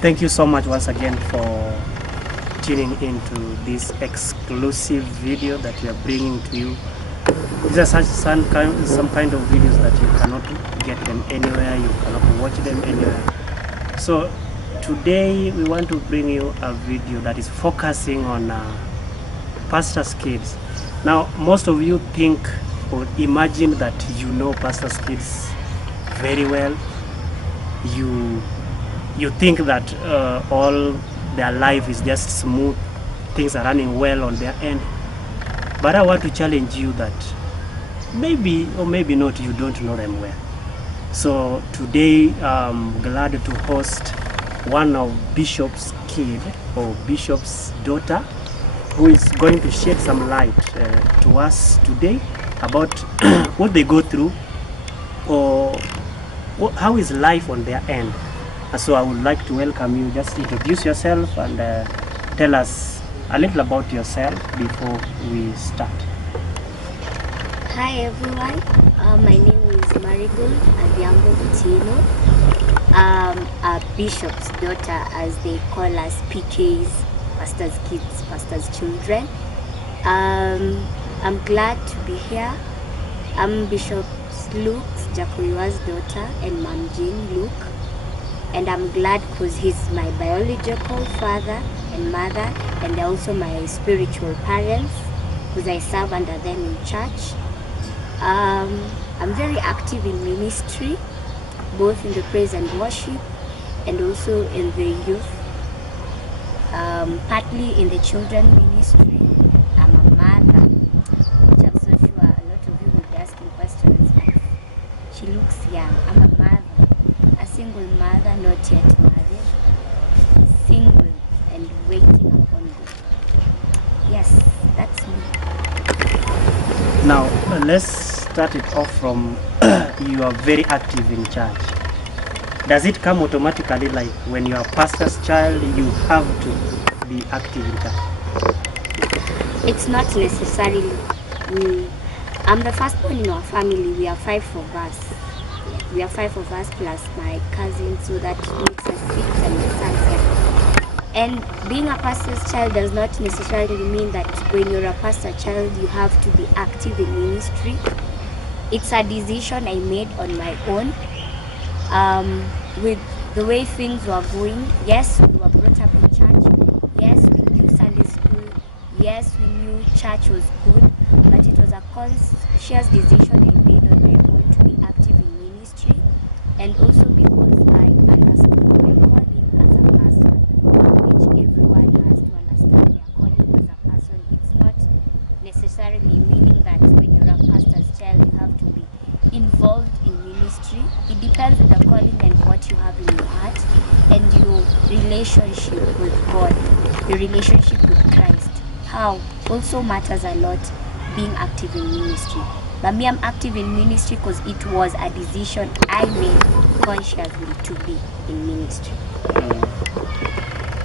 Thank you so much once again for tuning into this exclusive video that we are bringing to you. These are some kind of videos that you cannot get them anywhere, you cannot watch them anywhere. So today we want to bring you a video that is focusing on pastors' kids. Now, most of you think or imagine that you know pastors' kids very well. You think that all their life is just smooth, things are running well on their end. But I want to challenge you that maybe or maybe not, you don't know them well. So today I'm glad to host one of Bishop's kid or Bishop's daughter, who is going to shed some light to us today about what they go through or how is life on their end. And so I would like to welcome you. Just introduce yourself and tell us a little about yourself before we start. Hi everyone, my name is Marigold Adhiambo Butino. I'm a bishop's daughter, as they call us PKs, pastors' kids, pastors' children. I'm glad to be here. I'm Bishop Luke's Jakoiwa's daughter and Mom Jean Luke. And I'm glad because he's my biological father and mother, and they're also my spiritual parents, because I serve under them in church. I'm very active in ministry, both in the praise and worship and also in the youth, partly in the children ministry. I'm a mother, which I'm so sure a lot of you will be asking questions like, she looks young. I'm a mother, a single mother, not yet married, single and waiting upon God. Yes, that's me. Now let's start it off from you are very active in church. Does it come automatically, like when you are a pastor's child you have to be active in church? It's not necessarily. I'm the firstborn in our family. We are 5 of us. We are 5 of us plus my cousin, so that makes us 6 and my son's here. And being a pastor's child does not necessarily mean that when you're a pastor child you have to be active in ministry. It's a decision I made on my own. With the way things were going, yes, we were brought up in church. Yes, we knew Sunday school. Yes, we knew church was good. But it was a conscious decision I made on my own to be active in ministry. And also because I understood my calling as a person, which everyone has to understand their calling as a person. It's not necessarily meaning that when you're a pastor's child you have to be involved in ministry. It depends on the calling and what you have in your heart and your relationship with God, your relationship with Christ. How also matters a lot, being active in ministry. But me, I'm active in ministry because it was a decision I made consciously to be in ministry.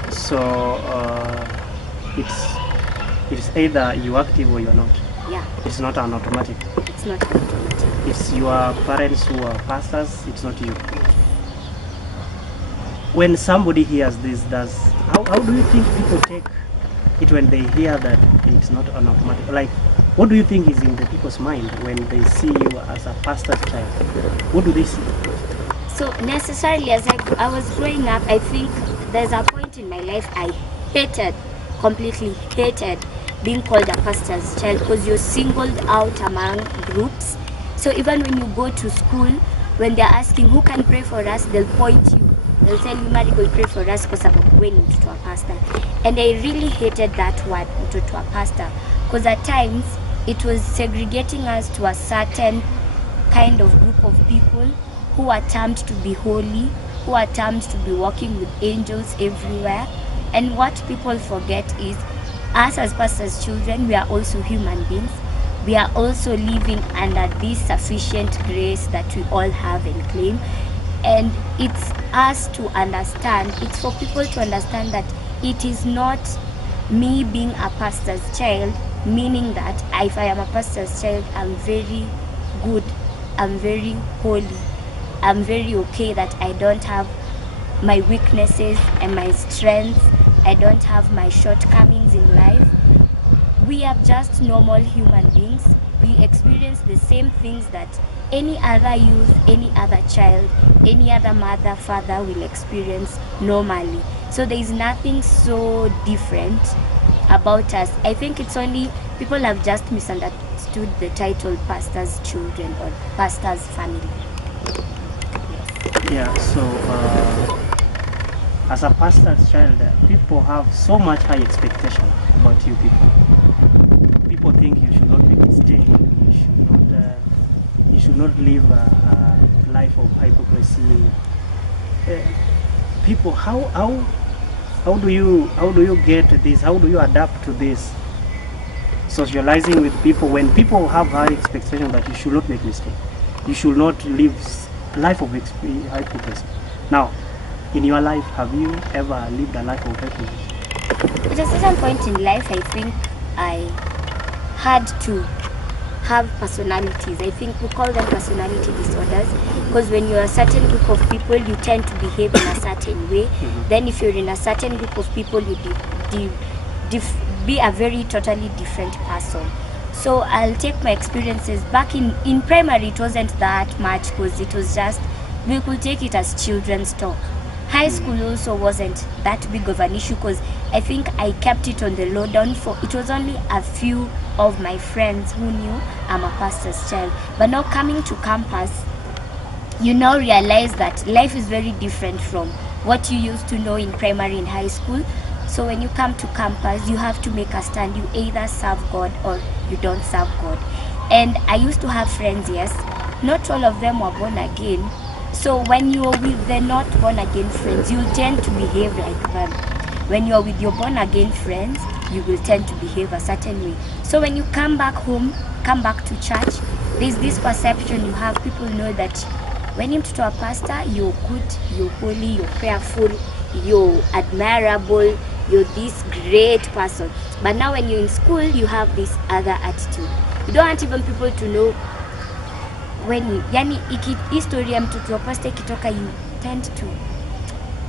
So it's either you're active or you're not. Yeah. It's not an automatic. It's not automatic. It's your parents who are pastors, it's not you. When somebody hears this, how do you think people take it when they hear that it's not an automatic? Like, what do you think is in the people's mind when they see you as a pastor's child? What do they see? So necessarily, as I was growing up, I think there's a point in my life I completely hated being called a pastor's child, because you're singled out among groups. So even when you go to school, when they're asking who can pray for us, they'll point you. They'll tell you, Marigold, pray for us because I'm going to a pastor. And I really hated that word, to a pastor, because at times it was segregating us to a certain kind of group of people who are termed to be holy, who are termed to be walking with angels everywhere. And what people forget is, us as pastors' children, we are also human beings. We are also living under this sufficient grace that we all have and claim. And it's us to understand, it's for people to understand that it is not me being a pastor's child, meaning that if I am a pastor's child, I'm very good, I'm very holy, I'm very okay, that I don't have my weaknesses and my strengths. I don't have my shortcomings in life. We are just normal human beings. We experience the same things that any other youth, any other child, any other mother, father will experience normally. So there is nothing so different about us. I think it's only people have just misunderstood the title pastor's children or pastor's family. Yes. Yeah, so as a pastor's child, people have so much high expectation about you people. People think you should not make mistake, you should not live a life of hypocrisy. People, how do you get this? How do you adapt to this? Socializing with people when people have high expectation that you should not make mistake, you should not live life of hypocrisy. Now, in your life, have you ever lived a life of hypocrisy? At a certain point in life, I think I had to have personalities. I think we call them personality disorders, because when you're a certain group of people, you tend to behave in a certain way. Then if you're in a certain group of people, you be a very totally different person. So I'll take my experiences back in primary. It wasn't that much, because it was just, we could take it as children's talk. High school also wasn't that big of an issue, because I think I kept it on the lowdown. For it was only a few of my friends who knew I'm a pastor's child. But now coming to campus, you now realize that life is very different from what you used to know in primary and high school. So when you come to campus, you have to make a stand. You either serve God or you don't serve God. And I used to have friends, yes, not all of them were born again. So when you're with the not born again friends, you'll tend to behave like them. When you're with your born again friends, you will tend to behave a certain way. So when you come back home, come back to church, there's this perception you have. People know that when you talk to a pastor, you're good, you're holy, you're prayerful, you're admirable, you're this great person. But now when you're in school, you have this other attitude. You don't want even people to know when you, yani history ya mtoto wa pastor ikitoka, you tend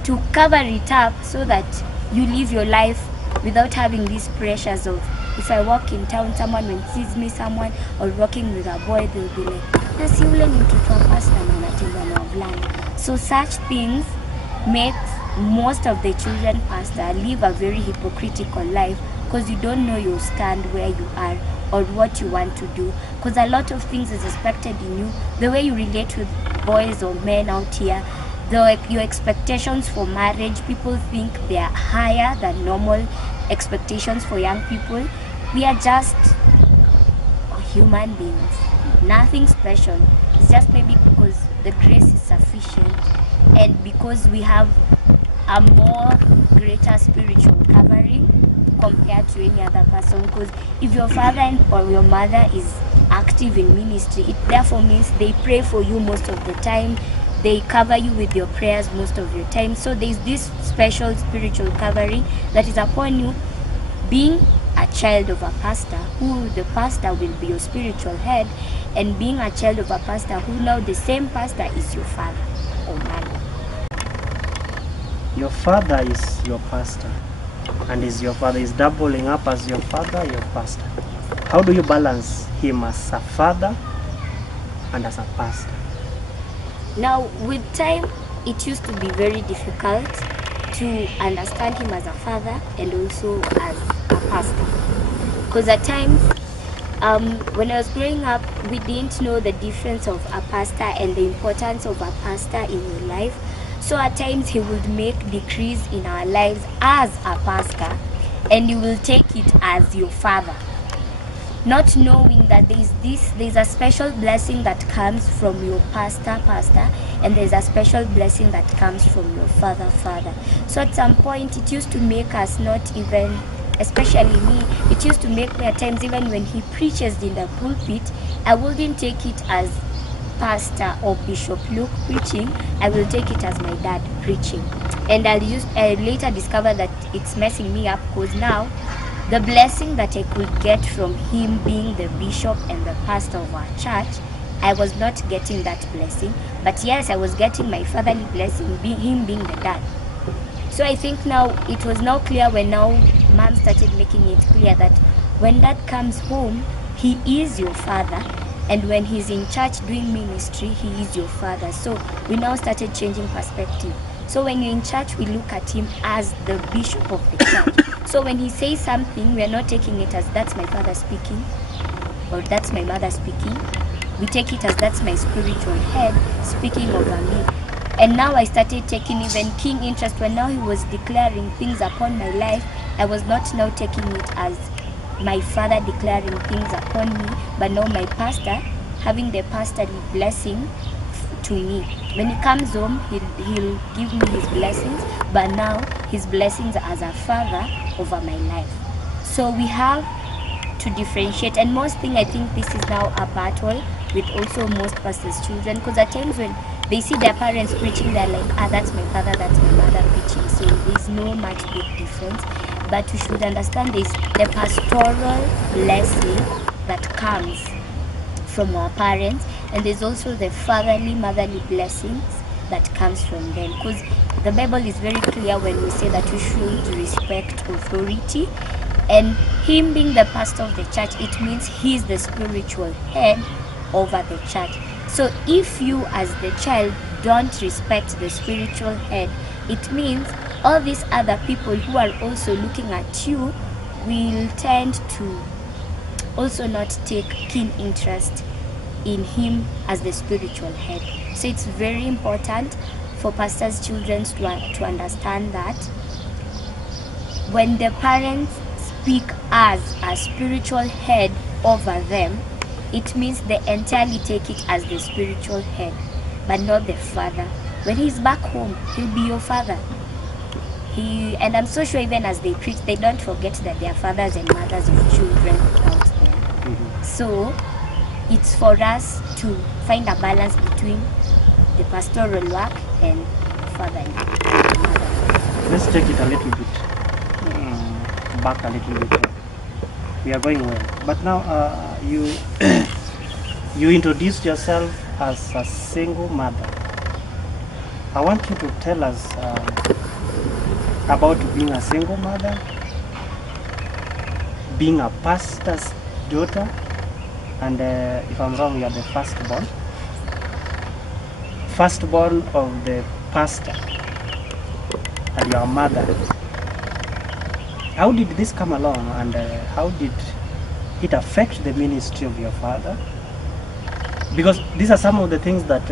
to cover it up so that you live your life without having these pressures of, if I walk in town, someone when sees me, someone, or walking with a boy, they'll be like, nasi ule ni mtoto wa pastor na anatembea na wavulana. So such things make most of the children pastor live a very hypocritical life, because you don't know your stand where you are or what you want to do, because a lot of things is expected in you. The way you relate with boys or men out here, your expectations for marriage, people think they are higher than normal expectations for young people. We are just human beings, nothing special. It's just maybe because the grace is sufficient and because we have a more greater spiritual covering compared to any other person. Because if your father or your mother is active in ministry, it therefore means they pray for you most of the time. They cover you with your prayers most of your time. So there's this special spiritual covering that is upon you, being a child of a pastor, who the pastor will be your spiritual head, and being a child of a pastor who now the same pastor is your father or mother. Your father is your pastor, and is your father is doubling up as your father, your pastor. How do you balance him as a father and as a pastor? Now, with time, it used to be very difficult to understand him as a father and also as a pastor. Because at times, when I was growing up, we didn't know the difference of a pastor and the importance of a pastor in your life. So at times, he would make decrees in our lives as a pastor, and you will take it as your father, not knowing that there's a special blessing that comes from your pastor, and there's a special blessing that comes from your father. So at some point, it used to make us not even, especially me, it used to make me at times, even when he preaches in the pulpit, I wouldn't take it as Pastor or Bishop Luke preaching. I will take it as my dad preaching. And I later discovered that it's messing me up, because now the blessing that I could get from him being the bishop and the pastor of our church, I was not getting that blessing. But yes, I was getting my fatherly blessing, him being the dad. So I think now it was now clear when now mom started making it clear that when dad comes home, he is your father, and when he's in church doing ministry, he is your father. So we now started changing perspective. So when you're in church, we look at him as the bishop of the church. So when he says something, we are not taking it as that's my father speaking or that's my mother speaking. We take it as that's my spiritual head speaking over me. And now I started taking even keen interest when now he was declaring things upon my life. I was not now taking it as my father declaring things upon me, but now my pastor having the pastorly blessing to me. When he comes home, he'll give me his blessings, but now his blessings as a father over my life. So we have to differentiate, and most thing I think this is now a battle with also most pastors' children, because at times when they see their parents preaching, they're like, that's my father, that's my mother preaching, so there's no much big difference. But we should understand this, the pastoral blessing that comes from our parents, and there's also the fatherly, motherly blessings that comes from them, because the Bible is very clear when we say that we should respect authority, and him being the pastor of the church, it means he's the spiritual head over the church. So if you as the child don't respect the spiritual head, it means all these other people who are also looking at you will tend to also not take keen interest in him as the spiritual head. So it's very important for pastors' children to understand that when the parents speak as a spiritual head over them, it means they entirely take it as the spiritual head, but not the father. When he's back home, he'll be your father. And I'm so sure even as they preach, they don't forget that they are fathers and mothers of children out there. So it's for us to find a balance between the pastoral work and fatherly. Let's take it a little bit back a little bit. We are going well, but now you you introduced yourself as a single mother. I want you to tell us about being a single mother, being a pastor's daughter, and if I'm wrong, you are the firstborn of the pastor, and your mother. How did this come along, and how did it affect the ministry of your father? Because these are some of the things that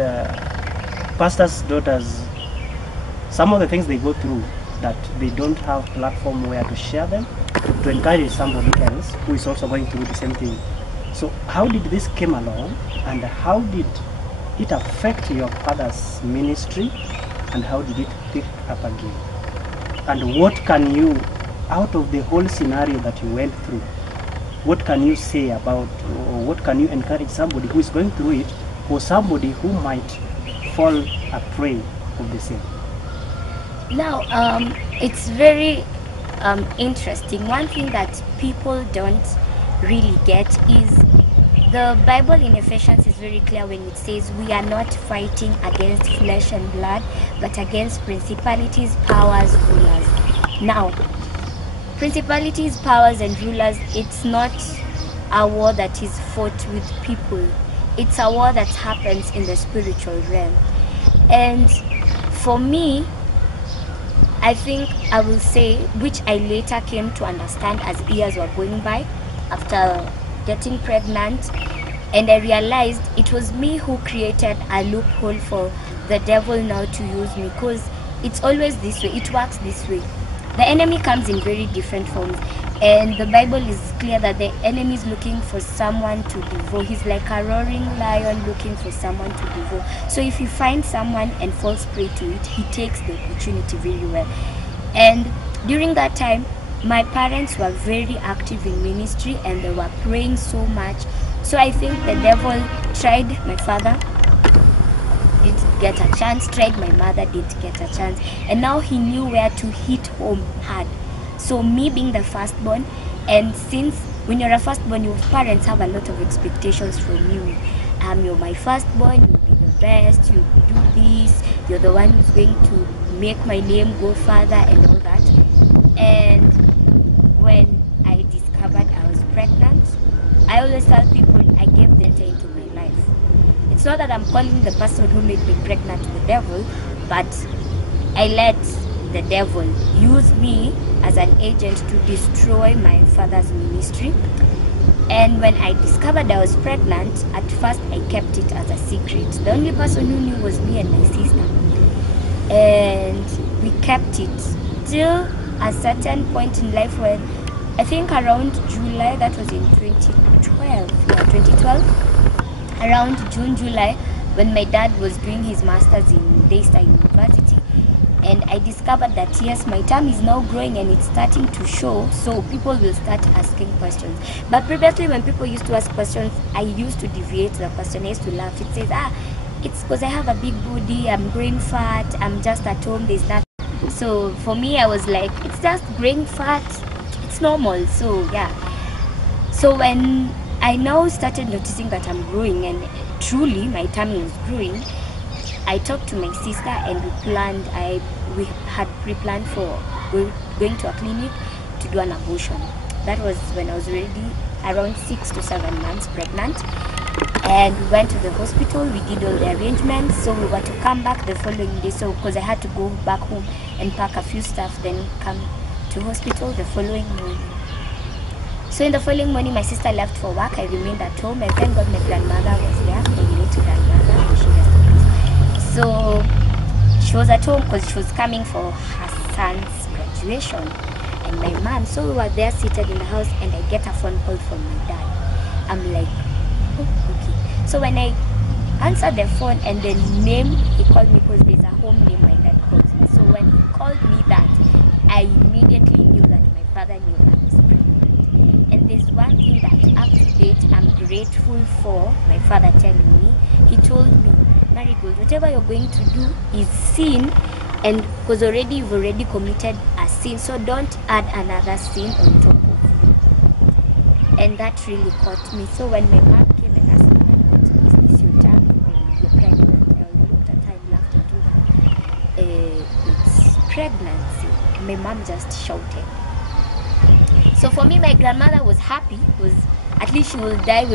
pastors' daughters, some of the things they go through that they don't have platform where to share them, to encourage somebody else who is also going through the same thing. So how did this came along, and how did it affect your father's ministry, and how did it pick up again? And what can you, out of the whole scenario that you went through, what can you say about, or what can you encourage somebody who is going through it, or somebody who might fall a prey of the same? Now, it's very interesting. One thing that people don't really get is the Bible in Ephesians is very clear when it says we are not fighting against flesh and blood, but against principalities, powers, rulers. Now, principalities, powers, and rulers, it's not a war that is fought with people. It's a war that happens in the spiritual realm. And for me, I think I will say, which I later came to understand as years were going by, after getting pregnant, and I realized it was me who created a loophole for the devil now to use me, because it's always this way, it works this way. The enemy comes in very different forms, and the Bible is clear that the enemy is looking for someone to devour. He's like a roaring lion looking for someone to devour. So if he finds someone and falls prey to it, he takes the opportunity very well. And during that time, my parents were very active in ministry, and they were praying so much. So I think the devil tried my father, didn't get a chance, tried my mother, didn't get a chance, and now he knew where to hit home hard. So me being the firstborn, and since when you're a firstborn, your parents have a lot of expectations from you. you're my firstborn, you'll be the best, you'll do this, you're the one who's going to make my name go further and all that. And when I discovered I was pregnant, I always tell people I gave the devil into my life. It's not that I'm calling the person who made me pregnant the devil, but I let the devil use me as an agent to destroy my father's ministry. And when I discovered I was pregnant, at first I kept it as a secret. The only person who knew was me and my sister. And we kept it till a certain point in life when I think around July, that was in 2012, around June, July, when my dad was doing his master's in Daystar University, and I discovered that yes, my tongue is now growing and it's starting to show, so people will start asking questions. But previously when people used to ask questions, I used to deviate the question. I used to laugh. It says, it's because I have a big body, I'm growing fat, I'm just at home, there's nothing. So for me, I was like, it's just growing fat, it's normal. So yeah. So when I now started noticing that I'm growing and truly my tummy was growing, I talked to my sister and we had pre-planned for going to a clinic to do an abortion. That was when I was already around 6 to 7 months pregnant. And we went to the hospital, we did all the arrangements, so we were to come back the following day. So because I had to go back home and pack a few stuff, then come to hospital the following morning. So in the following morning, my sister left for work. I remained at home, and thank God my grandmother was there, my late grandmother, and she was. So she was at home because she was coming for her son's graduation, and my mom. So we were there seated in the house, and I get a phone call from my dad. I'm like, oh, okay. So when I answered the phone and the name he called me, because there's a home name my dad calls me. So when he called me that, I immediately knew that my father knew I was pregnant. And there's one thing that up to date I'm grateful for my father telling me. He told me, Marigold, whatever you're going to do is sin, and because you've already committed a sin, so don't add another sin on top of you. And that really caught me. So when my mom came and asked me, is this your time or you're pregnant? I looked at her and laughed and told her, it's pregnancy. My mom just shouted. So for me, my grandmother was happy, because at least she will die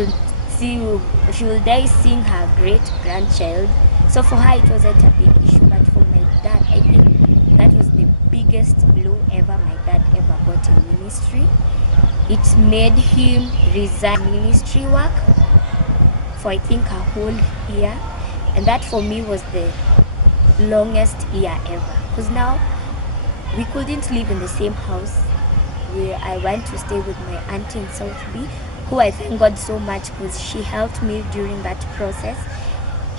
seeing her great grandchild. So for her it wasn't a big issue, but for my dad, I think that was the biggest blow ever my dad ever got in ministry. It made him resign ministry work for I think a whole year, and that for me was the longest year ever, because now we couldn't live in the same house. I went to stay with my auntie in South B, who I thank God so much because she helped me during that process,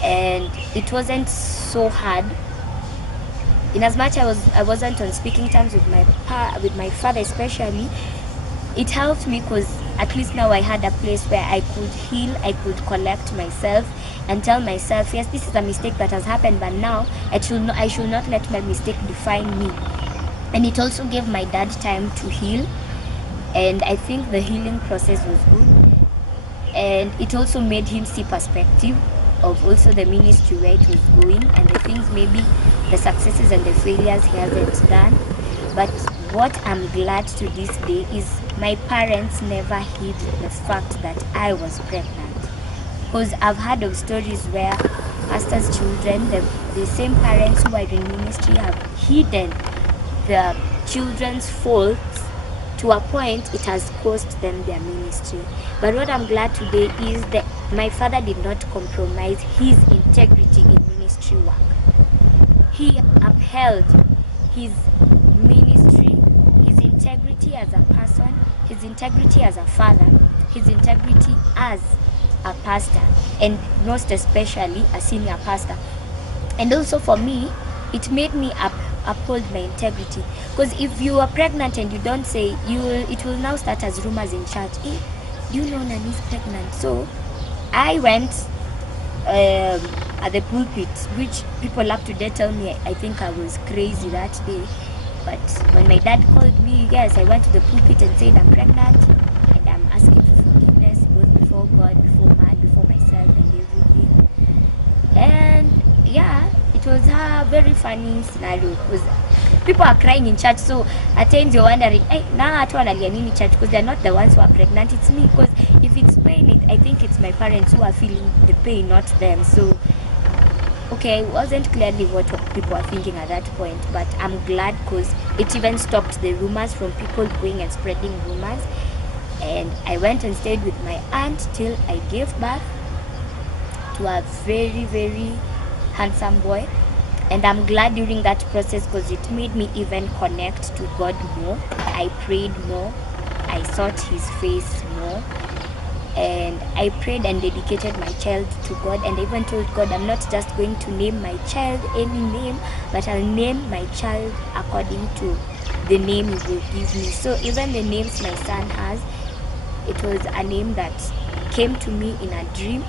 and it wasn't so hard. In as much I wasn't on speaking terms with my father especially, it helped me because at least now I had a place where I could heal, I could collect myself and tell myself, yes, this is a mistake that has happened, but now I should not let my mistake define me. And it also gave my dad time to heal, and I think the healing process was good. And it also made him see perspective of also the ministry where it was going, and the things, maybe the successes and the failures he hasn't done. But what I'm glad to this day is my parents never hid the fact that I was pregnant. Because I've heard of stories where pastors' children, the same parents who are in ministry, have hidden the children's faults to a point it has cost them their ministry. But what I'm glad today is that my father did not compromise his integrity in ministry work. He upheld his ministry, his integrity as a person, his integrity as a father, his integrity as a pastor, and most especially a senior pastor. And also for me, it made me uphold my integrity, because if you are pregnant and you don't say, it will now start as rumors in church. Do you know Nani's pregnant? So I went at the pulpit, which people up to date tell me I think I was crazy that day. But when my dad called me, yes, I went to the pulpit and said I'm pregnant and I'm asking for forgiveness both before God, before man, before myself and everything. yeah, it was a very funny scenario because people are crying in church. So at times you're wondering, hey, now I in church because they're not the ones who are pregnant. It's me, because if it's pain, I think it's my parents who are feeling the pain, not them. So okay, it wasn't clearly what people were thinking at that point, but I'm glad because it even stopped the rumors from people going and spreading rumors. And I went and stayed with my aunt till I gave birth to a very, very handsome boy. And I'm glad during that process because it made me even connect to God more. I prayed more, I sought his face more, and I prayed and dedicated my child to God. And I even told God, I'm not just going to name my child any name, but I'll name my child according to the name he will give me. So even the names my son has, it was a name that came to me in a dream.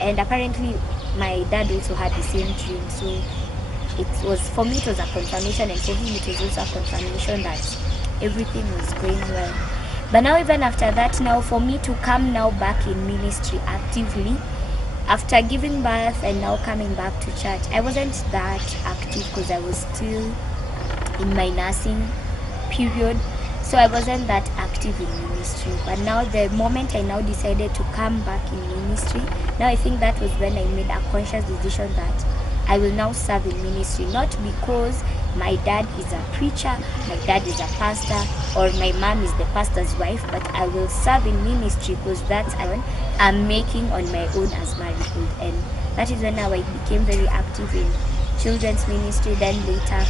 And apparently my dad also had the same dream. So it was, for me it was a confirmation, and for him it was also a confirmation that everything was going well. But now even after that, now for me to come now back in ministry actively after giving birth and now coming back to church, I wasn't that active because I was still in my nursing period. So I wasn't that active in ministry. But now the moment I now decided to come back in ministry, now I think that was when I made a conscious decision that I will now serve in ministry, not because my dad is a preacher, my dad is a pastor, or my mom is the pastor's wife, but I will serve in ministry because that's what I'm making on my own as marital. And that is when now I became very active in children's ministry. Then later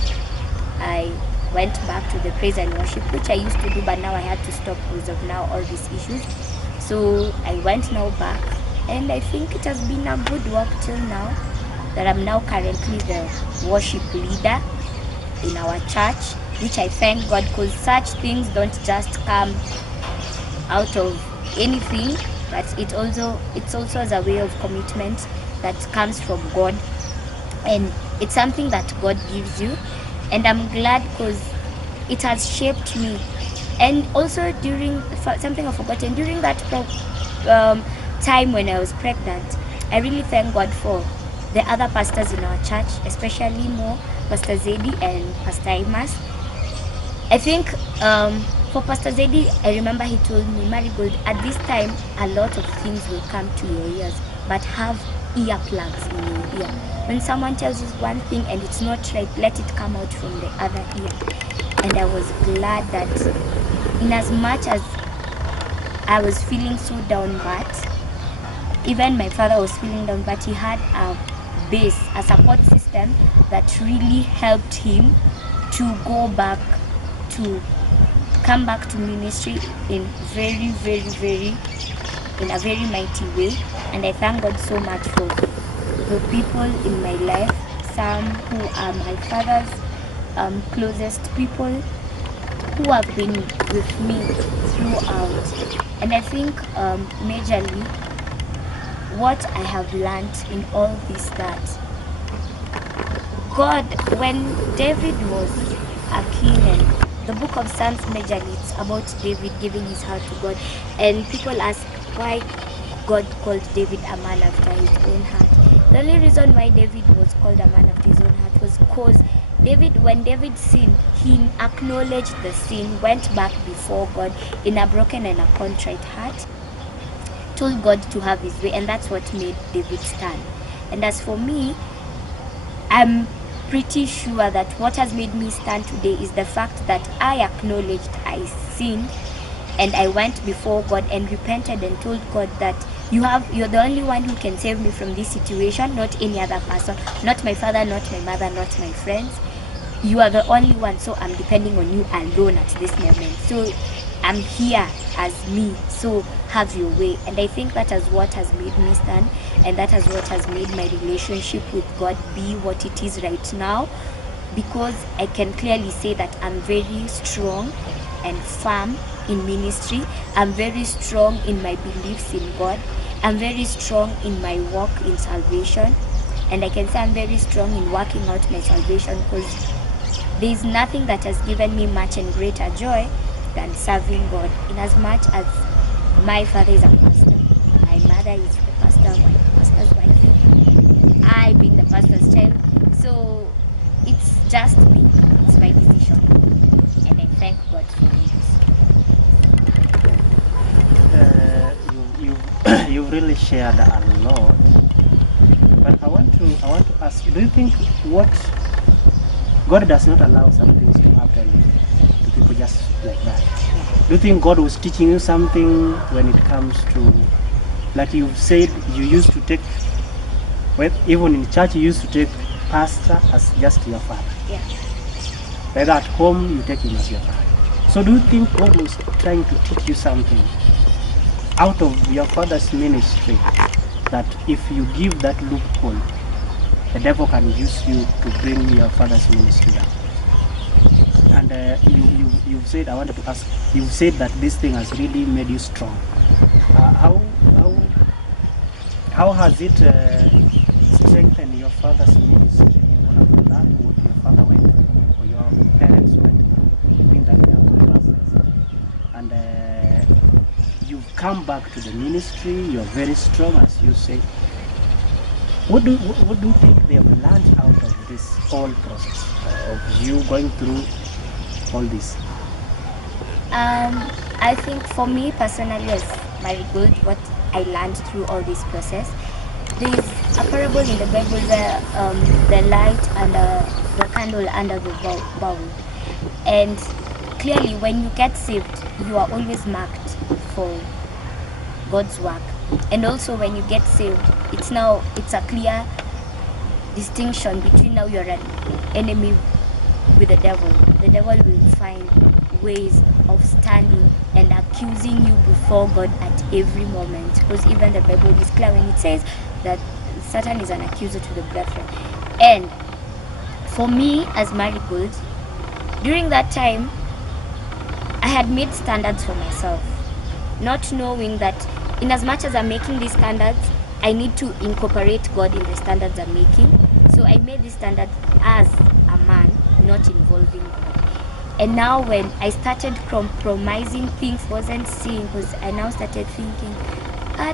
I went back to the praise and worship, which I used to do, but now I had to stop because of now all these issues. So I went now back, and I think it has been a good work till now, that I'm now currently the worship leader in our church, which I thank God, because such things don't just come out of anything, but it's also as a way of commitment that comes from God, and it's something that God gives you. And I'm glad because it has shaped me. And also during something I've forgotten, during that time when I was pregnant, I really thank God for the other pastors in our church, especially more Pastor Zedi and Pastor Imas. I think for Pastor Zedi, I remember he told me, Marigold, at this time a lot of things will come to your ears, but have earplugs in your ear. When someone tells you one thing and it's not right, let it come out from the other ear. And I was glad that in as much as I was feeling so down, but even my father was feeling down, but he had a base, a support system that really helped him to go back to come back to ministry in very, very, very, in a very mighty way. And I thank God so much for the people in my life, some who are my father's closest people, who have been with me throughout. And I think majorly what I have learned in all this, that God, when David was a king, and the book of Psalms majorly it's about David giving his heart to God, and people ask why God called David a man after his own heart. The only reason why David was called a man after his own heart was because when David sinned, he acknowledged the sin, went back before God in a broken and a contrite heart, told God to have his way, and that's what made David stand. And as for me, I'm pretty sure that what has made me stand today is the fact that I acknowledged I sinned, and I went before God and repented and told God that you're the only one who can save me from this situation, not any other person, not my father, not my mother, not my friends. You are the only one, so I'm depending on you alone at this moment. So I'm here as me, so have your way. And I think that is what has made me stand, and that is what has made my relationship with God be what it is right now, because I can clearly say that I'm very strong and firm in ministry. I'm very strong in my beliefs in God. I'm very strong in my walk in salvation, and I can say I'm very strong in working out my salvation, because there is nothing that has given me much and greater joy than serving God. In as much as my father is a pastor, my mother is the pastor's wife, I I being the pastor's child. So it's just me. It's my decision. And I thank God for it. You've really shared a lot. But I want to ask you, do you think what God does not allow some things to happen to people just like that? Do you think God was teaching you something when it comes to, like you said, you used to take, well, even in church you used to take pastor as just your father. Yeah. Whether at home you take him as your father. So do you think God was trying to teach you something out of your father's ministry, that if you give that loophole, the devil can use you to bring your father's ministry down? And you've said, I wanted to ask, you've said that this thing has really made you strong. How has it strengthened your father's ministry, even after that, what your father went through, or your parents went through, being that they are pastors? And you've come back to the ministry, you're very strong, as you say. What do you think they have learned out of this whole process of you going through all this? I think for me personally, as very good, what I learned through all this process, there is a parable in the Bible where the light and the candle under the bowl. And clearly when you get saved, you are always marked for God's work. And also when you get saved, it's a clear distinction between now you're an enemy with the devil. The devil will find ways of standing and accusing you before God at every moment, because even the Bible is clear when it says that Satan is an accuser to the brethren. And for me as Marigold, during that time I had made standards for myself, not knowing that in as much as I'm making these standards, I need to incorporate God in the standards I'm making. So I made these standards as a man, not involving God. And now when I started compromising things, wasn't seeing, because I now started thinking,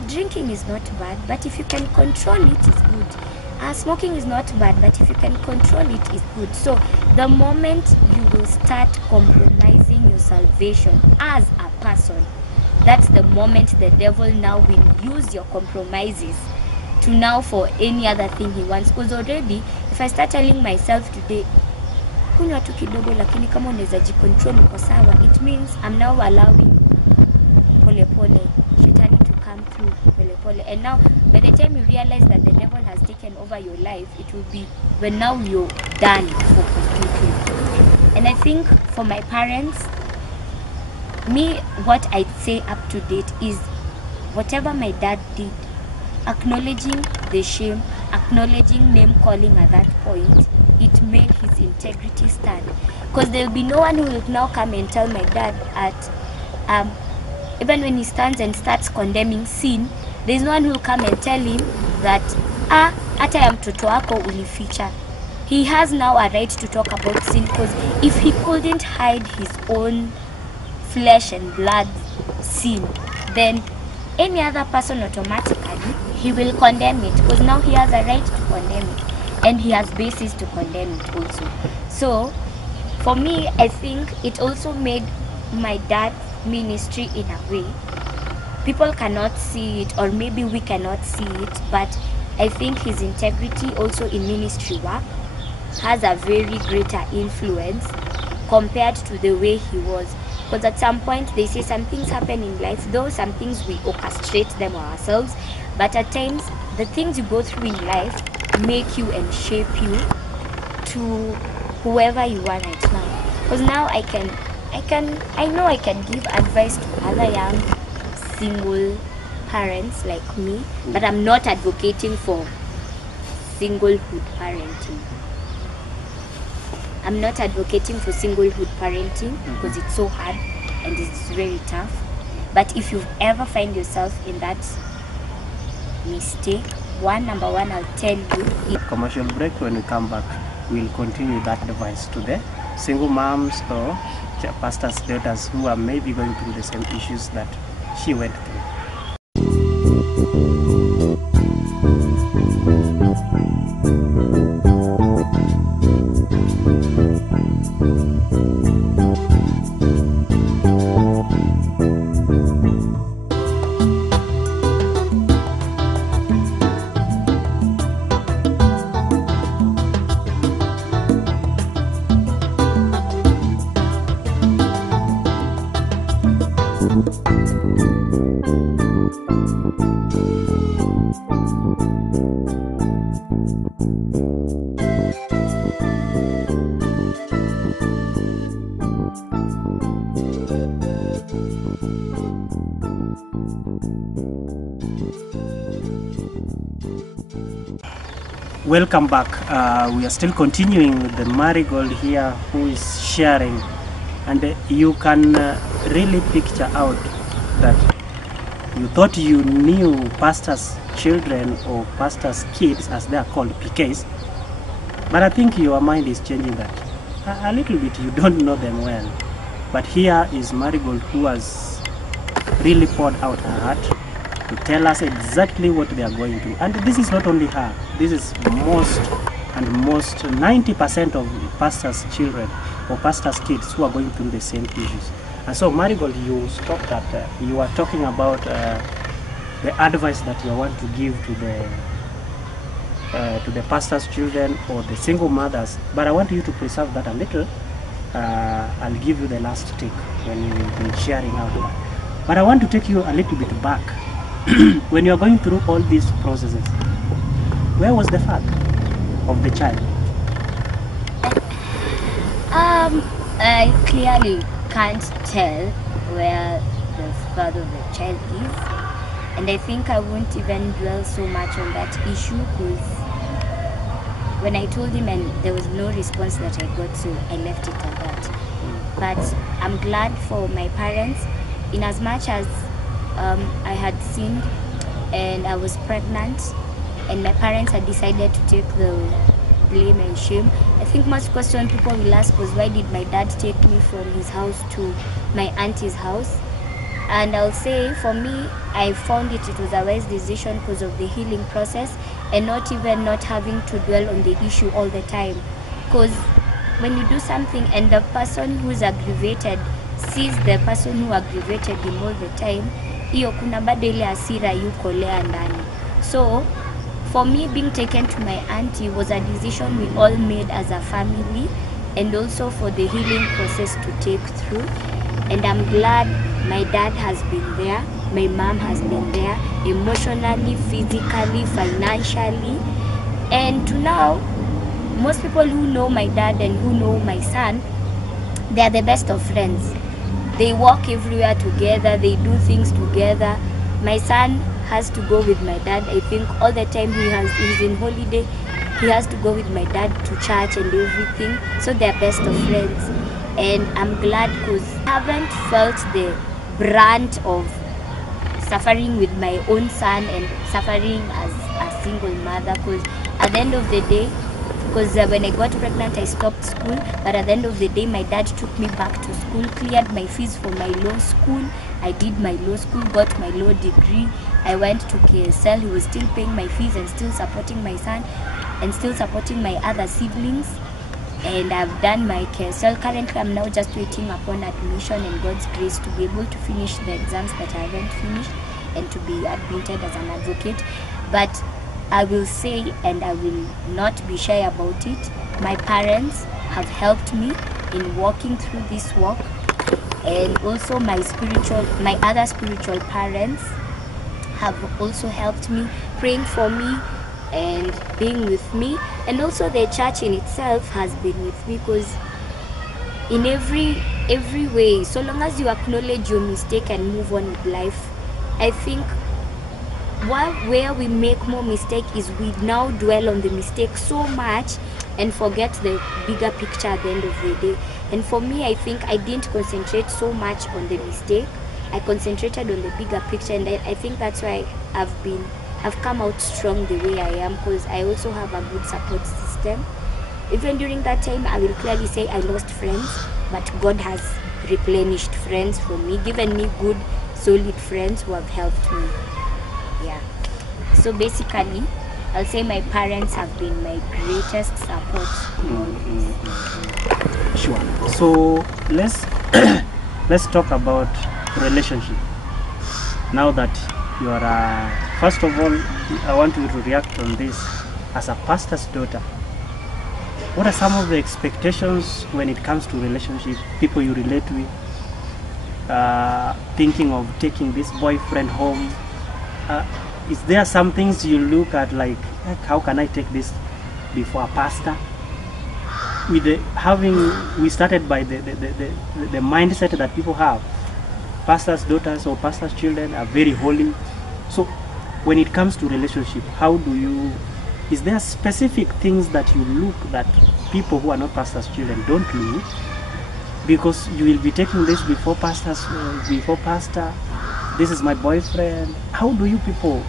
drinking is not bad, but if you can control it, it's good. Smoking is not bad, but if you can control it, it's good. So the moment you will start compromising your salvation as a person, that's the moment the devil now will use your compromises to now for any other thing he wants. Because already, if I start telling myself today, kunywa tu kidogo lakini kama unaweza jicontrol uko sawa, it means I'm now allowing pole shetani to come through pole. And now by the time you realize that the devil has taken over your life, it will be when now you're done for completely. And I think for my parents, me, what I'd say up to date is whatever my dad did, acknowledging the shame, acknowledging name calling at that point, it made his integrity stand. Because there will be no one who will now come and tell my dad at even when he stands and starts condemning sin, there's no one who will come and tell him that hata ya mtoto wako ulificha. He has now a right to talk about sin, because if he couldn't hide his own flesh and blood sin, then any other person automatically he will condemn it, because now he has a right to condemn it and he has basis to condemn it also. So for me, I think it also made my dad's ministry in a way people cannot see it, or maybe we cannot see it, but I think his integrity also in ministry work has a very greater influence compared to the way he was. Because at some point they say some things happen in life, though some things we orchestrate them ourselves, but at times the things you go through in life make you and shape you to whoever you are right now. Because now I know I can give advice to other young single parents like me, but I'm not advocating for singlehood parenting. I'm not advocating for singlehood parenting because it's so hard and it's very tough. But if you ever find yourself in that mistake, number one, I'll tell you. Commercial break. When we come back, we'll continue that advice to the single moms or pastors' daughters who are maybe going through the same issues that she went through. Welcome back. We are still continuing with the Marigold here, who is sharing, and you can really picture out that you thought you knew pastors' children or pastors' kids, as they are called, PKs, but I think your mind is changing that a little bit. You don't know them well, but here is Marigold, who has really poured out her heart to tell us exactly what they are going through. And this is not only her, this is most 90% of pastors' children or pastors' kids who are going through the same issues. And so Marigold, you stopped that you are talking about the advice that you want to give to the pastors' children or the single mothers, but I want you to preserve that a little. I'll give you the last take when you will be sharing out that. But I want to take you a little bit back. When you are going through all these processes, where was the father of the child? I clearly can't tell where the father of the child is, and I think I won't even dwell so much on that issue, because when I told him and there was no response that I got, so I left it at that. But I'm glad for my parents, in as much as I had sinned and I was pregnant and my parents had decided to take the blame and shame. I think most question people will ask was, why did my dad take me from his house to my auntie's house? And I'll say, for me, I found it was a wise decision because of the healing process, and not having to dwell on the issue all the time. Because when you do something and the person who's aggravated sees the person who aggravated him all the time, hiyo kuna bado ile hasira yuko lea ndani. So for me, being taken to my auntie was a decision we all made as a family, and also for the healing process to take through. And I'm glad my dad has been there, my mom has been there, emotionally, physically, financially. And to now, most people who know my dad and who know my son, they are the best of friends. They walk everywhere together, they do things together. My son has to go with my dad. I think all the time he's in holiday, he has to go with my dad to church and everything. So they're best of friends. And I'm glad because I haven't felt the brunt of suffering with my own son and suffering as a single mother, because at the end of the day, because when I got pregnant I stopped school, but at the end of the day my dad took me back to school, cleared my fees for my law school. I did my law school, got my law degree. I went to KSL, he was still paying my fees and still supporting my son and still supporting my other siblings. And I've done my KSL. Currently I'm now just waiting upon admission and God's grace to be able to finish the exams that I haven't finished and to be admitted as an advocate. But I will say, and I will not be shy about it, my parents have helped me in walking through this walk, and also my other spiritual parents have also helped me, praying for me and being with me. And also the church in itself has been with me, because in every way, so long as you acknowledge your mistake and move on with life, I think where we make more mistake is we now dwell on the mistake so much and forget the bigger picture at the end of the day. And for me, I think I didn't concentrate so much on the mistake. I concentrated on the bigger picture, and I think that's why I've come out strong the way I am, because I also have a good support system. Even during that time, I will clearly say I lost friends, but God has replenished friends for me, given me good, solid friends who have helped me. Yeah. So basically, I'll say my parents have been my greatest support. Sure. So let's talk about relationship. Now that you are, first of all, I want you to react on this as a pastor's daughter. What are some of the expectations when it comes to relationship? People you relate with, thinking of taking this boyfriend home. is there some things you look at like how can I take this before a pastor? With the we started by the mindset that people have. Pastors' daughters or pastors' children are very holy. So when it comes to relationship, how do you, is there specific things that you look that people who are not pastors' children don't look? Because you will be taking this before pastors, before pastor, this is my boyfriend. How do you people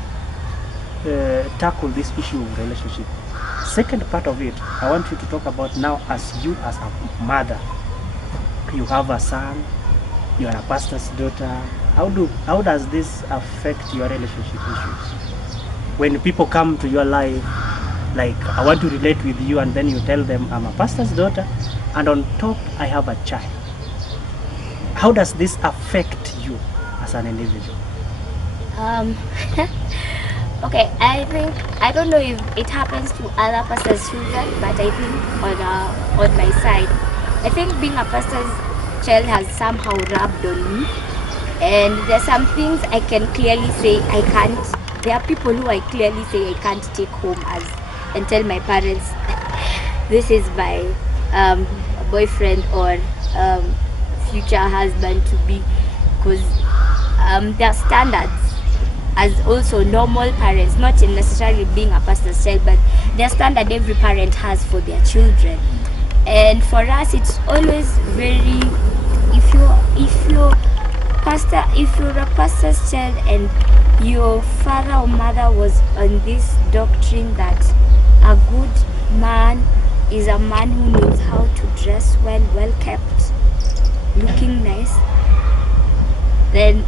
tackle this issue of relationship? Second part of it, I want you to talk about now as you as a mother. You have a son, you are a pastor's daughter. How does this affect your relationship issues? When people come to your life, like I want to relate with you, and then you tell them I'm a pastor's daughter, and on top I have a child. How does this affect you as an individual? Okay, I don't know if it happens to other pastors' children, but I think on my side, I think being a pastor's child has somehow rubbed on me, and there's some things I can clearly say I can't. There are people who I clearly say I can't take home and tell my parents this is my boyfriend or future husband to be, because their standards as also normal parents, not in necessarily being a pastor's child, but their standard every parent has for their children. And for us, it's always very, if you're a pastor's child and your father or mother was on this doctrine that a good man is a man who knows how to dress well kept, looking nice, then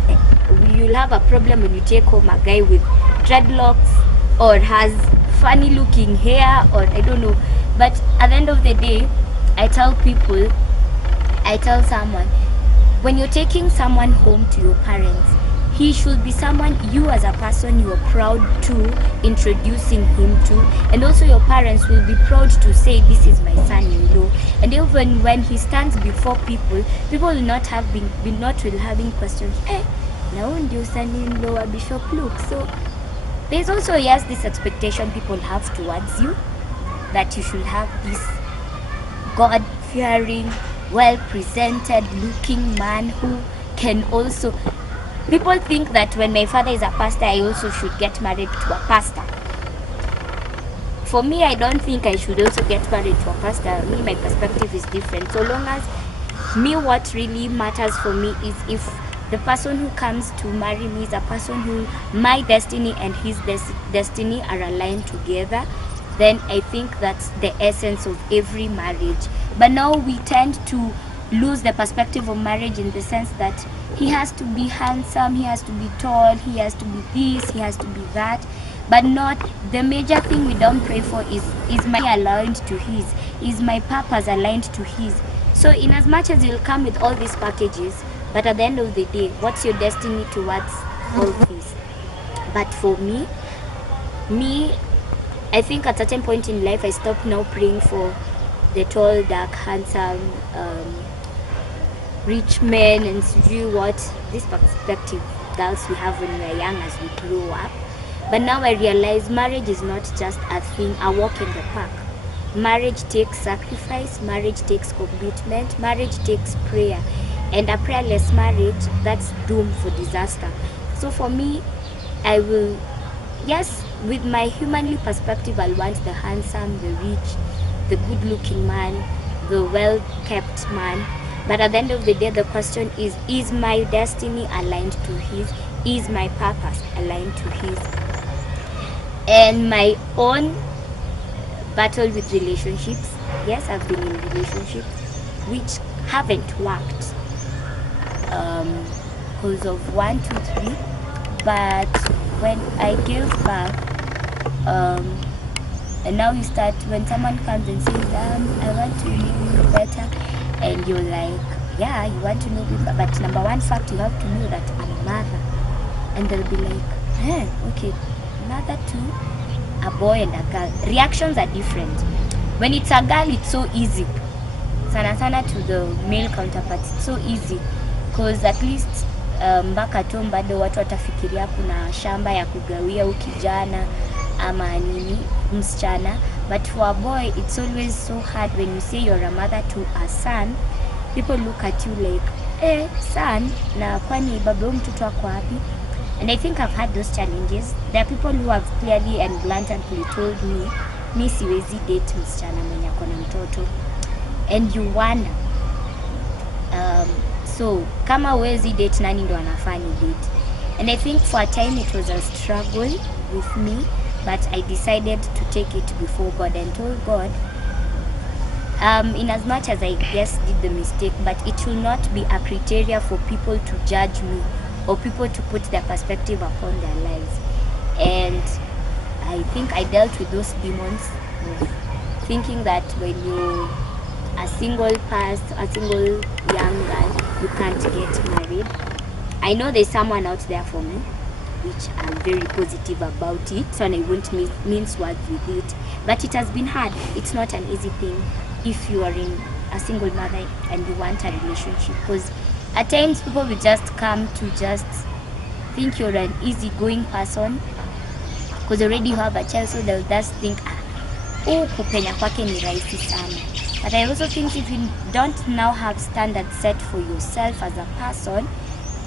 you'll have a problem when you take home a guy with dreadlocks or has funny looking hair, or I don't know. But at the end of the day, I tell someone, when you're taking someone home to your parents, he should be someone you as a person you are proud to introducing him to, and also your parents will be proud to say this is my son-in-law. And even when he stands before people will not having questions, now ndio son-in-law wa Bishop Luke. So there's also, yes, this expectation people have towards you, that you should have this God-fearing, well-presented looking man who can also, people think that when my father is a pastor, I also should get married to a pastor. For me, I don't think I should also get married to a pastor. Me, my perspective is different. So long as me, what really matters for me is if the person who comes to marry me is a person who my destiny and his destiny are aligned together, then I think that's the essence of every marriage. But now we tend to lose the perspective of marriage in the sense that he has to be handsome, he has to be tall, he has to be this, he has to be that, but not the major thing we don't pray for is my aligned to his, is my purpose aligned to his. So in as much as you'll come with all these packages, but at the end of the day, what's your destiny towards all this? But for me, I think at a certain point in life I stopped now praying for the tall, dark, handsome, rich men and see what this perspective girls we have when we are young as we grow up. But now I realize marriage is not just a thing, a walk in the park. Marriage takes sacrifice, marriage takes commitment, marriage takes prayer. And a prayerless marriage, that's doomed for disaster. So for me, I will, yes, with my humanly perspective, I'll want the handsome, the rich, the good-looking man, the well-kept man. But at the end of the day, the question is my destiny aligned to his? Is my purpose aligned to his? And my own battle with relationships, yes, I've been in relationships which haven't worked because of 1, 2, 3. But when I gave back, and now you start, when someone comes and says, I want to know you better, and you're like, yeah, you want to know me, but number one fact, you have to know that I'm a mother. And they'll be like, okay, mother to a boy and a girl. Reactions are different. When it's a girl, it's so easy. Sana to the male counterpart, it's so easy. Because at least mpaka tu bado watu watafikiria kuna shamba ya kugawia ukijana ama nini msichana. But for a boy, it's always so hard when you say you're a mother to a son. People look at you like, son, na kwani baba mtoto wako wapi? And I think I've had those challenges. There are people who have clearly and bluntly told me, mi siwezi date msichana mwenye ako na mtoto. And you wonder, so kama wezi date, nani ndo anafanya date? And I think for a time it was a struggle with me, but I decided to take it before God and told God, in as much as I guess did the mistake, but it will not be a criteria for people to judge me or people to put their perspective upon their lives. And I think I dealt with those demons of thinking that when you're a single person, a single young girl, you can't get married. I know there's someone out there for me, which I'm very positive about it, so I won't mince words with it. But it has been hard. It's not an easy thing if you are in a single mother and you want a relationship, because at times people will just come to just think you're an easygoing person because already you have a child, so they'll just think, kupenya kwake ni rahisi sana. But I also think if you don't now have standards set for yourself as a person,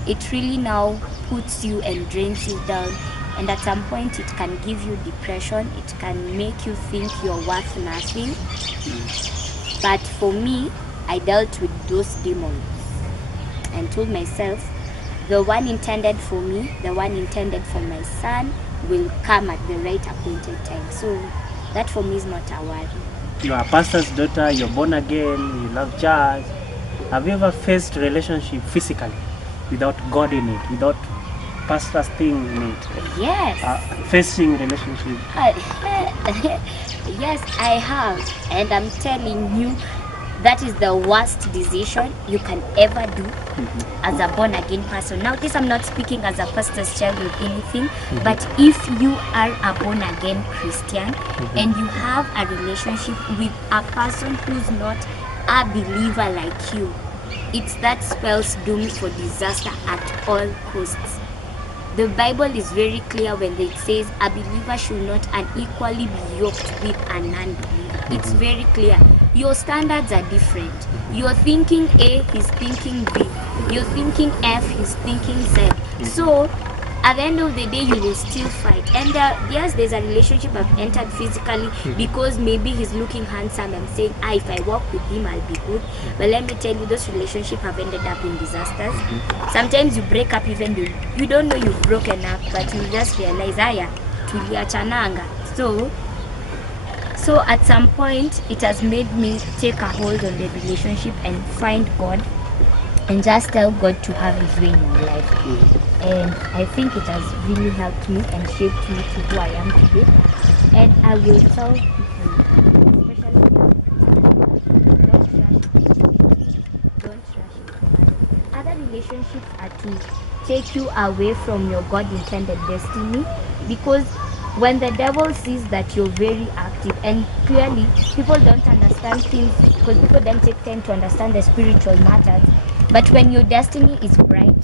it really now puts you and drains you down, and at some point it can give you depression. It can make you think you're worth nothing. But for me, I dealt with those demons and told myself, the one intended for me, the one intended for my son will come at the right appointed time. So that for me is not a worry. You are a pastor's daughter, you're born again, you love church. Have you ever faced relationship physically without God in it, without pastor's thing in it? Yes. Facing relationship. Yes, I have. And I'm telling you, that is the worst decision you can ever do as a born again person. Now this, I'm not speaking as a pastor's child or anything, but if you are a born again Christian and you have a relationship with a person who's not a believer like you, it's that spells doom for disaster at all costs. The Bible is very clear when it says a believer should not unequally be yoked with an unbeliever. It's very clear. Your standards are different. You're thinking A, he's thinking B. You're thinking F, he's thinking Z. So at the end of the day, you will still fight. And yes, there's a relationship I've entered physically because maybe he's looking handsome and saying, if I walk with him, I'll be good. But let me tell you, those relationships have ended up in disasters. Sometimes you break up even though you don't know you've broken up, but you just realize, tuliachananga. So at some point, it has made me take a hold on the relationship and find God and just tell God to have his way in my life. And I think it has really helped me and shaped me to who I am today. And I will tell people, especially don't rush it. Other relationships are to take you away from your God-intended destiny, because when the devil sees that you're very active, and clearly people don't understand things because people don't take time to understand the spiritual matters, but when your destiny is bright,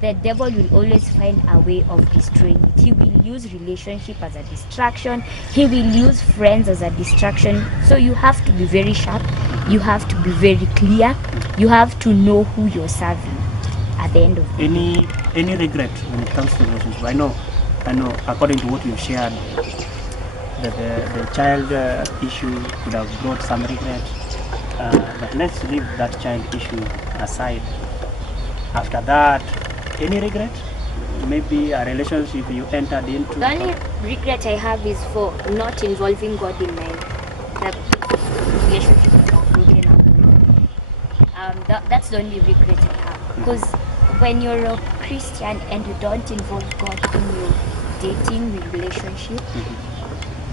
the devil will always find a way of destroying it. He will use relationship as a distraction. He will use friends as a distraction. So you have to be very sharp. You have to be very clear. You have to know who you're serving at the end of the day. Any regret when it comes to relationship? I know, according to what you shared, the child issue could have brought some regret. But let's leave that child issue aside. After that, any regret? Maybe a relationship you entered into? The only regret I have is for not involving God in my relationship that I've broken up with. That's the only regret I have. Because when you're a Christian and you don't involve God in your dating relationship,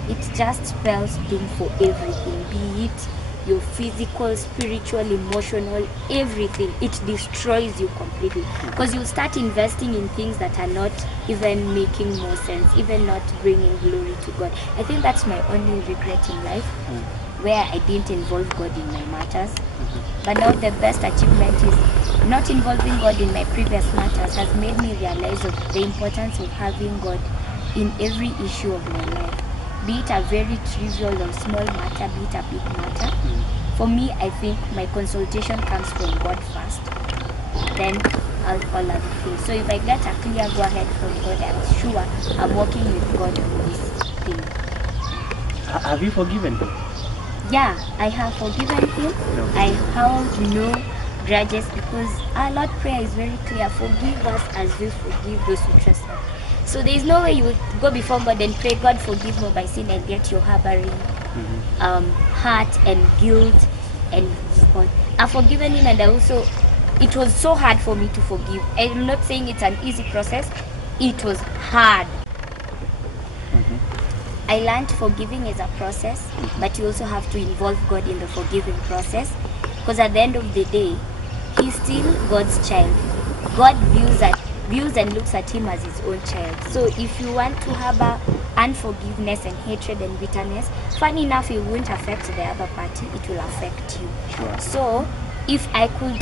it just spells doom for everything, be it your physical, spiritual, emotional, everything. It destroys you completely, because you start investing in things that are not even making more sense, even not bringing glory to God. I think that's my only regret in life. where I didn't involve God in my matters. But now the best achievement is not involving God in my previous matters has made me realize of the importance of having God in every issue of my life. Be it a very trivial or small matter, be it a big matter. For me, I think my consultation comes from God first. Then all other things. So if I get a clear go ahead from God, I'm sure I'm working with God on this thing. Have you forgiven him? Yeah, I have forgiven him. No. I hold no grudges because our Lord prayer is very clear. Forgive us as we forgive those who trespass. So there is no way you would go before God and pray, God forgive me by sin, and get your harboring heart and guilt and what. I've forgiven him, and I also, it was so hard for me to forgive. I'm not saying it's an easy process. It was hard. I learned forgiving is a process, but you also have to involve God in the forgiving process, because at the end of the day, he's still God's child. God views and looks at him as his own child. So if you want to harbor unforgiveness and hatred and bitterness, funny enough, it won't affect the other party, it will affect you. Sure. So if I could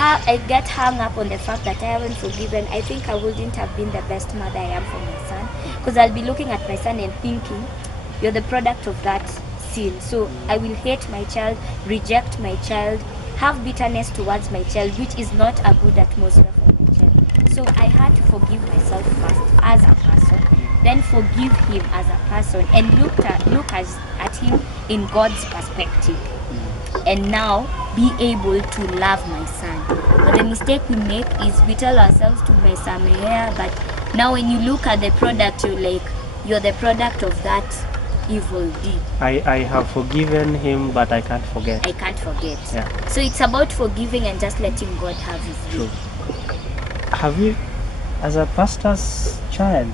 I get hung up on the fact that I haven't forgiven, I think I wouldn't have been the best mother I am for my son, because I'll be looking at my son and thinking, you're the product of that sin. So I will hate my child, reject my child, have bitterness towards my child, which is not a good atmosphere for my child. So I had to forgive myself first as a person, then forgive him as a person, and look at him in God's perspective, and now be able to love my son. But the mistake we make is we tell ourselves to mesamehea, but now when you look at the product, you're like, you're the product of that evil deed. I have forgiven him, but I can't forget. I can't forget. Yeah. So it's about forgiving and just letting God have his way. Have you, as a pastor's child,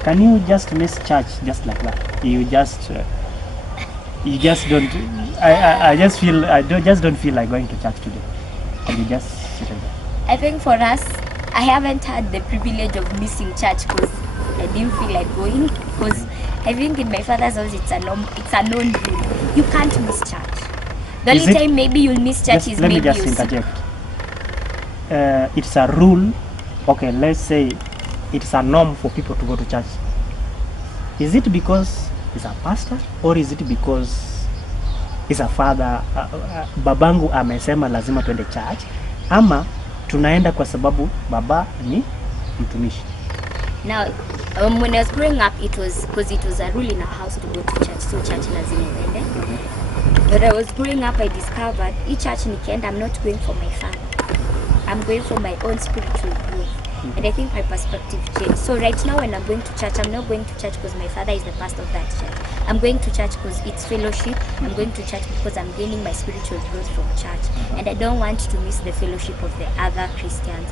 can you just miss church just like that? You just don't. I just feel just don't feel like going to church today, and you just sit there. I think for us, I haven't had the privilege of missing church because I didn't feel like going. Because I think in my father's house it's a known rule. You can't miss church. The only time maybe you'll miss church is maybe you. Let me just interject. It's a rule. Okay, let's say it's a norm for people to go to church. Is it because he's a pastor, or is it because he's a father? Babangu amesema lazima tuende church, ama tunaenda kwa sababu baba ni mtumishi? Now, when I was growing up, it was because it was a rule in our house to go to church, so church lazima uende. But I was growing up, I discovered each church nikienda, I'm not going for my father. I'm going for my own spiritual growth. And I think my perspective changed. So right now when I'm going to church, I'm not going to church because my father is the pastor of that church. I'm going to church because it's fellowship. I'm going to church because I'm gaining my spiritual growth from church. And I don't want to miss the fellowship of the other Christians.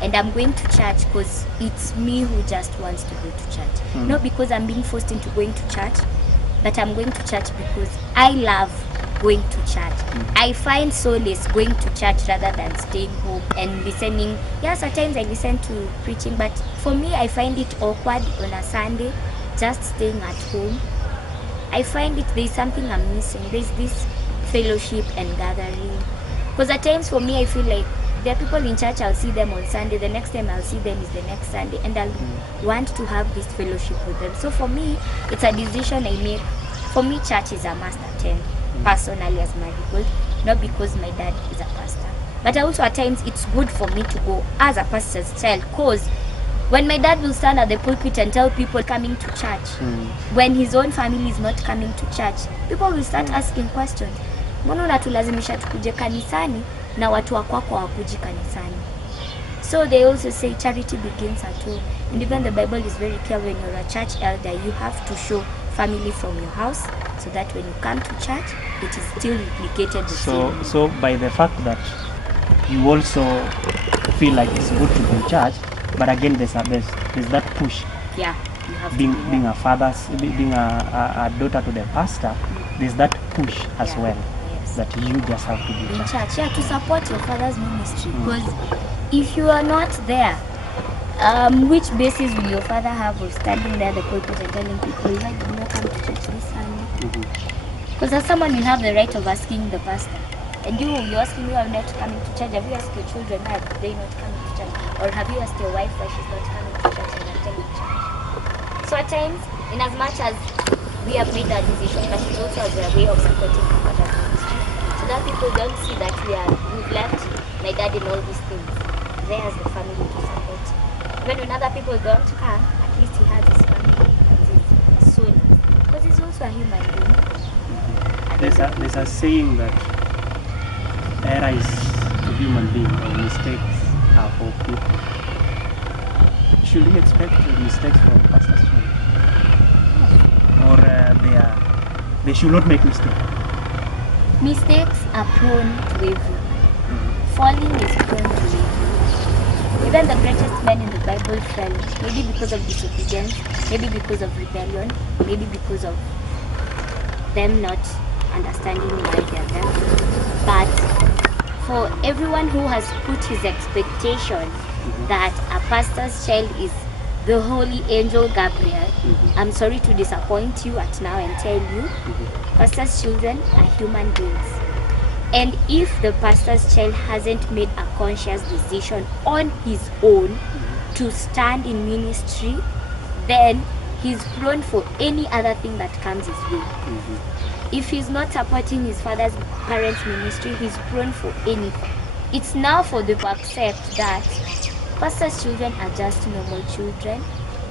And I'm going to church because it's me who just wants to go to church. Not because I'm being forced into going to church, but I'm going to church because I love going to church. I find solace going to church rather than staying home and listening. Yes, at times I listen to preaching, but for me I find it awkward on a Sunday just staying at home. I find it there's something I'm missing. There's this fellowship and gathering. Because at times for me I feel like there are people in church, I'll see them on Sunday, the next time I'll see them is the next Sunday, and I'll want to have this fellowship with them. So for me, it's a decision I make. For me, church is a must attend. Personally as Marigold, not because my dad is a pastor, but also at times it's good for me to go as a pastor's child, because when my dad will stand at the pulpit and tell people coming to church, when his own family is not coming to church, people will start asking questions. Mbona unatulazimisha tukuje kanisani na watu wa kwako hawakuji kanisani? So they also say charity begins at home, and even the Bible is very clear, when you're a church elder you have to show family from your house, so that when you come to church, it is still replicated the same. So by the fact that you also feel like it's good to go to church, but again there's that push. Yeah, you have being a father, being a daughter to the pastor, there's that push as well. Yes. That you just have to be in church. Yeah, to support your father's ministry. Because if you are not there, which basis will your father have of standing there at the pulpit and telling people, why did you not come to church this Sunday? Because as someone, you have the right of asking the pastor. And you're asking me, I'm not coming to church. Have you asked your children why are they not coming to church? Or have you asked your wife why she's not coming to church and attending church? So at times, in as much as we have made that decision, but it's also as a way of supporting Comforters ministry, so that people don't see that we've left my dad in all these things. There as the family to support. Even when other people don't come, at least he has his family and his soul. Because he's also a human being. There's a saying that error is a human being, or mistakes are for people. Should we expect mistakes from pastors? Or they should not make mistakes? Mistakes are prone to evil. Falling is prone to evil. Even the greatest men in the Bible fell, maybe because of disobedience, maybe because of rebellion, maybe because of them not understanding why they are there. But for everyone who has put his expectation that a pastor's child is the holy angel Gabriel, I'm sorry to disappoint you at now and tell you, pastor's children are human beings. And if the pastor's child hasn't made a conscious decision on his own to stand in ministry, then he's prone for any other thing that comes his way. If he's not supporting his parents' ministry, he's prone for anything. It's now for them to accept that pastors' children are just normal children.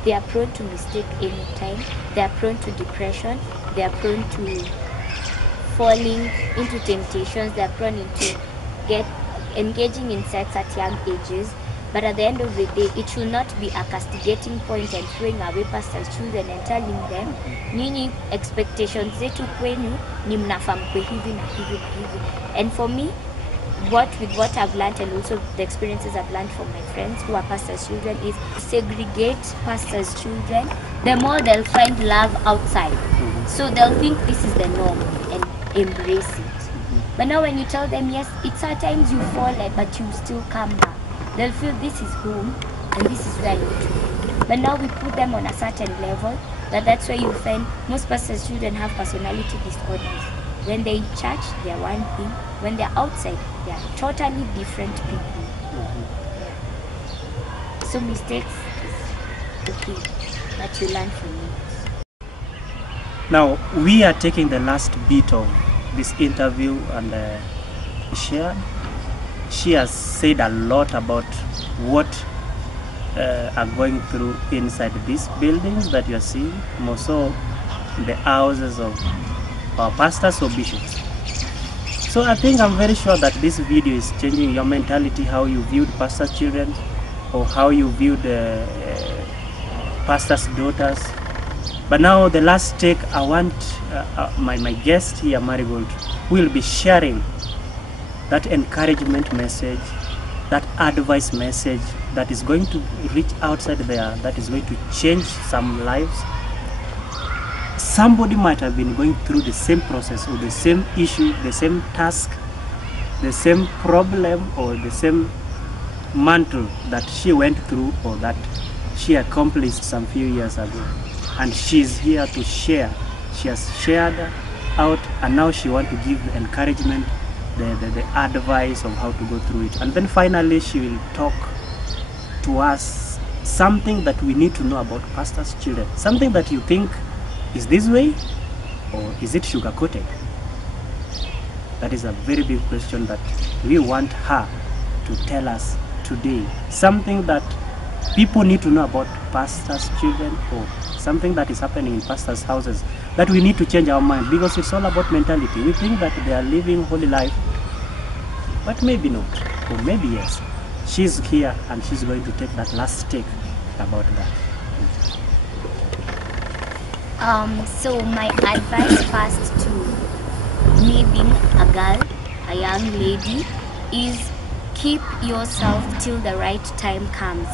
They are prone to mistake anytime. They are prone to depression. They are prone to falling into temptations. They are prone into engaging in sex at young ages. But at the end of the day, it should not be a castigating point and throwing away pastors' children and telling them, nyinyi expectations zetu kwenu ni mnafaa mkue hivi na hivi na hivi. And for me, with what I've learned and also the experiences I've learned from my friends who are pastors' children is segregate pastors' children. The more they'll find love outside. So they'll think this is the norm and embrace it. But now when you tell them, yes, it's at times you fall, but you still come back. They'll feel this is home and this is where you do. But now we put them on a certain level that's why you find most pastors' children have personality disorders. When they're in church, they're one thing. When they're outside, they're totally different people. So mistakes is okay, but you learn from it. Now, we are taking the last bit of this interview and she has said a lot about what are going through inside these buildings that you are seeing, more so the houses of our pastors or bishops. So I think I'm very sure that this video is changing your mentality, how you viewed pastors' children or how you viewed pastors' daughters. But now the last take, I want my guest here, Marigold, will be sharing that encouragement message, that advice message that is going to reach outside there, that is going to change some lives. Somebody might have been going through the same process or the same issue, the same task, the same problem or the same mantle that she went through or that she accomplished some few years ago. And she's here to share. She has shared out and now she wants to give the encouragement, the advice of how to go through it. And then finally she will talk to us something that we need to know about pastors' children. Something that you think is this way or is it sugar-coated? That is a very big question that we want her to tell us today. Something that people need to know about pastors' children or something that is happening in pastors' houses that we need to change our mind, because it's all about mentality. We think that they are living holy life, but maybe not, or maybe yes. She's here and she's going to take that last take about that. So my advice first to me being a girl, a young lady, is keep yourself till the right time comes.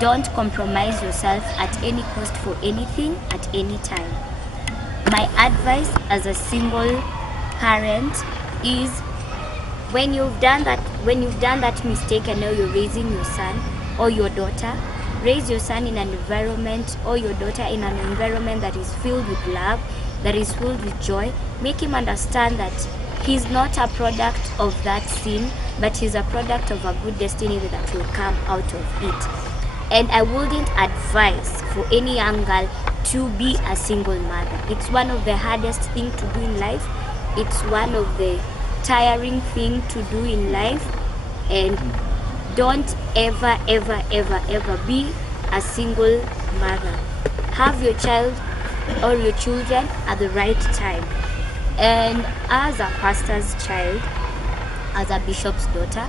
Don't compromise yourself at any cost for anything at any time. My advice as a single parent is when you've done that mistake and now you're raising your son or your daughter, raise your son in an environment or your daughter in an environment that is filled with love, that is filled with joy. Make him understand that he's not a product of that sin, but he's a product of a good destiny that will come out of it. And I wouldn't advise for any young girl to be a single mother. It's one of the hardest things to do in life. It's one of the tiring things to do in life. And don't ever be a single mother. Have your child or your children at the right time. And as a pastor's child, as a bishop's daughter,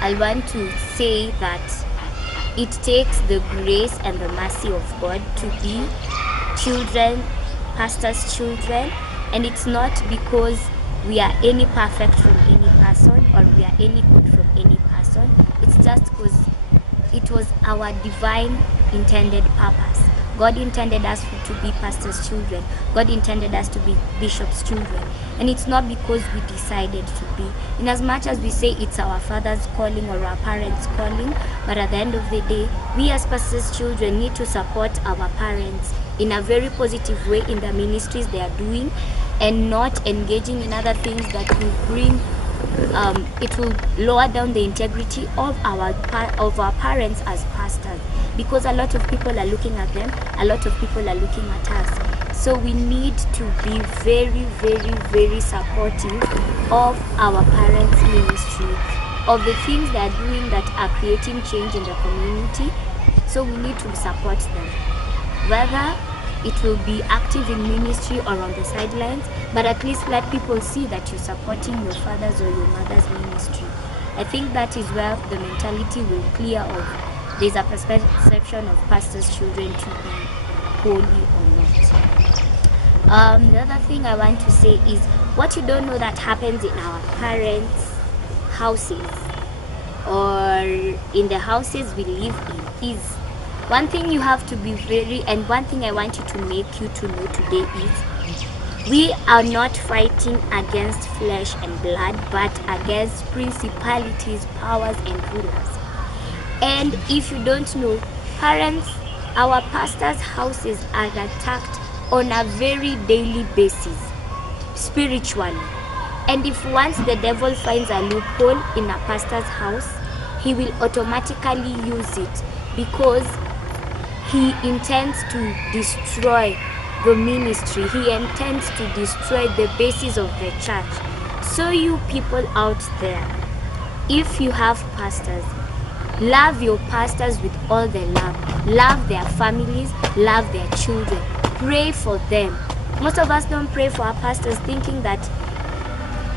I want to say that it takes the grace and the mercy of God to be children, pastor's children, and it's not because we are any perfect from any person or we are any good from any person. It's just because it was our divine intended purpose. God intended us to be pastor's children. God intended us to be bishop's children. And it's not because we decided to be. In as much as we say it's our father's calling or our parents' calling, but at the end of the day, we as pastor's children need to support our parents in a very positive way in the ministries they are doing, and not engaging in other things that will bring it will lower down the integrity of our parents as pastors, because a lot of people are looking at them, a lot of people are looking at us. So we need to be very supportive of our parents' ministry, of the things they are doing that are creating change in the community. So we need to support them, whether it will be active in ministry or on the sidelines, but at least let people see that you're supporting your father's or your mother's ministry. I think that is where the mentality will clear of there's a perception of pastors' children to be holy or not. The other thing I want to say is what you don't know that happens in our parents' houses or in the houses we live in is one thing you have to be and one thing I want you to make you to know today is we are not fighting against flesh and blood, but against principalities, powers, and rulers. And if you don't know, parents, our pastors' houses are attacked on a very daily basis, spiritually. And if once the devil finds a loophole in a pastor's house, he will automatically use it, because he intends to destroy the ministry. He intends to destroy the basis of the church. So you people out there, if you have pastors, love your pastors with all the love. Love their families, love their children. Pray for them. Most of us don't pray for our pastors thinking that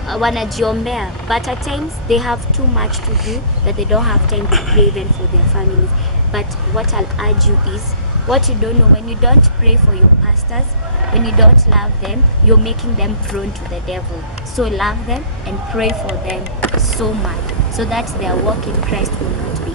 wanajiombea, but at times they have too much to do that they don't have time to pray even for their families. But what I'll urge you is, what you don't know, when you don't pray for your pastors, when you don't love them, you're making them prone to the devil. So love them and pray for them so much, so that their walk in Christ will not be